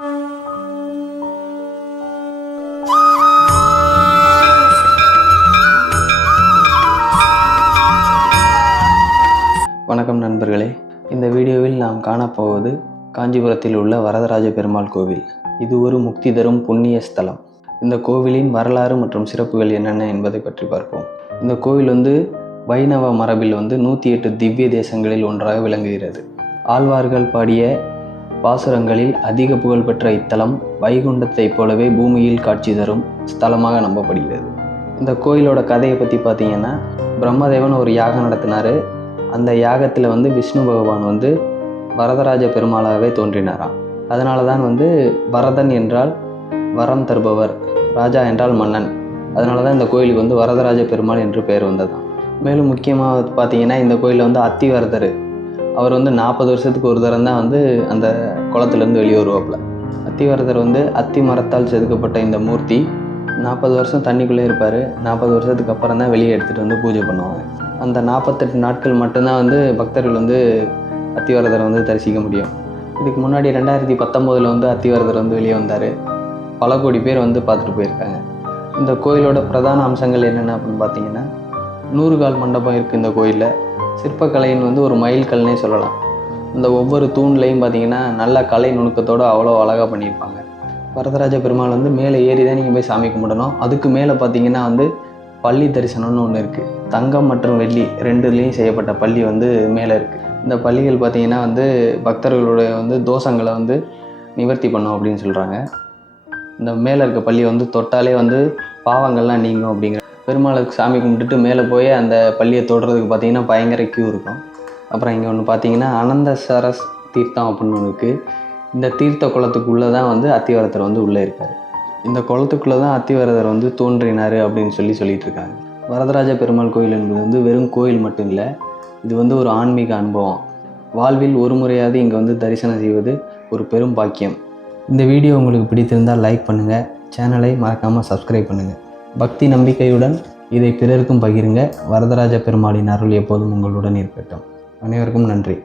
வணக்கம் நண்பர்களே. இந்த வீடியோவில் நாம் காணப்போவது காஞ்சிபுரத்தில் உள்ள வரதராஜ பெருமாள் கோவில். இது ஒரு முக்தி தரும் புண்ணிய ஸ்தலம். இந்த கோவிலின் வரலாறு மற்றும் சிறப்புகள் என்னென்ன என்பதை பற்றி பார்ப்போம். இந்த கோவில் வந்து வைணவ மரபில் வந்து நூற்றி எட்டு திவ்ய தேசங்களில் ஒன்றாக விளங்குகிறது. ஆழ்வார்கள் பாடிய பாசுரங்களில் அதிக புகழ்பெற்ற இத்தலம் வைகுண்டத்தைப் போலவே பூமியில் காட்சி தரும் ஸ்தலமாக நம்பப்படுகிறது. இந்த கோயிலோட கதையை பற்றி பார்த்தீங்கன்னா பிரம்மதேவன் ஒரு யாகம் நடத்தினார். அந்த யாகத்தில் வந்து விஷ்ணு பகவான் வந்து வரதராஜ பெருமாளாகவே தோன்றினாராம். அதனால தான் வந்து வரதன் என்றால் வரம் தருபவர் ராஜா என்றால் மன்னன். அதனால தான் இந்த கோயிலுக்கு வந்து வரதராஜ பெருமாள் என்று பெயர் வந்ததாம். மேலும் முக்கியமாக பார்த்தீங்கன்னா இந்த கோயிலில் வந்து அத்திவரதர் அவர் வந்து நாற்பது வருஷத்துக்கு ஒரு தரம் தான் வந்து அந்த குளத்துலேருந்து வெளியே வருவாப்புல. அத்திவரதர் வந்து அத்தி மரத்தால் செதுக்கப்பட்ட இந்த மூர்த்தி நாற்பது வருஷம் தண்ணிக்குள்ளே இருப்பார். நாற்பது வருஷத்துக்கு அப்புறம் தான் வெளியே எடுத்துகிட்டு வந்து பூஜை பண்ணுவாங்க. அந்த நாற்பத்தெட்டு நாட்கள் மட்டும்தான் வந்து பக்தர்கள் வந்து அத்திவரதரை வந்து தரிசிக்க முடியும். இதுக்கு முன்னாடி ரெண்டாயிரத்தி பத்தொம்போதில் வந்து அத்திவரதர் வந்து வெளியே வந்தார். பல கோடி பேர் வந்து பார்த்துட்டு போயிருக்காங்க. இந்த கோயிலோட பிரதான அம்சங்கள் என்னென்ன அப்படின்னு பார்த்தீங்கன்னா நூறு கால் மண்டபம் இருக்குது இந்த கோயிலில். சிற்பக்கலைன்னு வந்து ஒரு மைல்கல்னே சொல்லலாம். இந்த ஒவ்வொரு தூண்லையும் பார்த்தீங்கன்னா நல்ல கலை நுணுக்கத்தோடு அவ்வளோ அழகாக பண்ணியிருப்பாங்க. வரதராஜ பெருமாள் வந்து மேலே ஏறி தான் நீங்கள் போய் சாமி கும்பிடணும். அதுக்கு மேலே பார்த்தீங்கன்னா வந்து பள்ளி தரிசனம்னு ஒன்று இருக்குது தங்கம் மற்றும் வெள்ளி ரெண்டுலேயும் செய்யப்பட்ட பள்ளி வந்து மேலே இருக்குது இந்த பள்ளிகள் பார்த்திங்கன்னா வந்து பக்தர்களுடைய வந்து தோஷங்களை வந்து நிவர்த்தி பண்ணும் அப்படின்னு சொல்கிறாங்க இந்த மேலே இருக்க பள்ளி வந்து தொட்டாலே வந்து பாவங்கள்லாம் நீங்கும் அப்படிங்கிற பெருமாளுக்கு சாமி கும்பிட்டுட்டு மேலே போய் அந்த பள்ளியை தொடுறதுக்கு பார்த்தீங்கன்னா பயங்கர க்யூ இருக்கும். அப்புறம் இங்கே ஒன்று பார்த்தீங்கன்னா அனந்த சரஸ் தீர்த்தம் அப்படின்னு ஒன்று இருக்குது இந்த தீர்த்த குளத்துக்குள்ளே தான் வந்து அத்திவரதர் வந்து உள்ளே இருக்கார். இந்த குளத்துக்குள்ளே தான் அத்திவரதர் வந்து தோன்றினார் அப்படின்னு சொல்லி சொல்லிட்டு இருக்காங்க. வரதராஜ பெருமாள் கோயில் என்பது வந்து வெறும் கோயில் மட்டும் இல்லை இது வந்து ஒரு ஆன்மீக அனுபவம். வாழ்வில் ஒரு முறையாவது இங்கே வந்து தரிசனம் செய்வது ஒரு பெரும் பாக்கியம். இந்த வீடியோ உங்களுக்கு பிடித்திருந்தால் லைக் பண்ணுங்கள் சேனலை மறக்காமல் சப்ஸ்கிரைப் பண்ணுங்கள் பக்தி நம்பிக்கையுடன் இதை பிறருக்கும் பகிருங்க. வரதராஜ பெருமாளின் அருள் எப்போதும் உங்களுடன் இருக்கட்டும். அனைவருக்கும் நன்றி.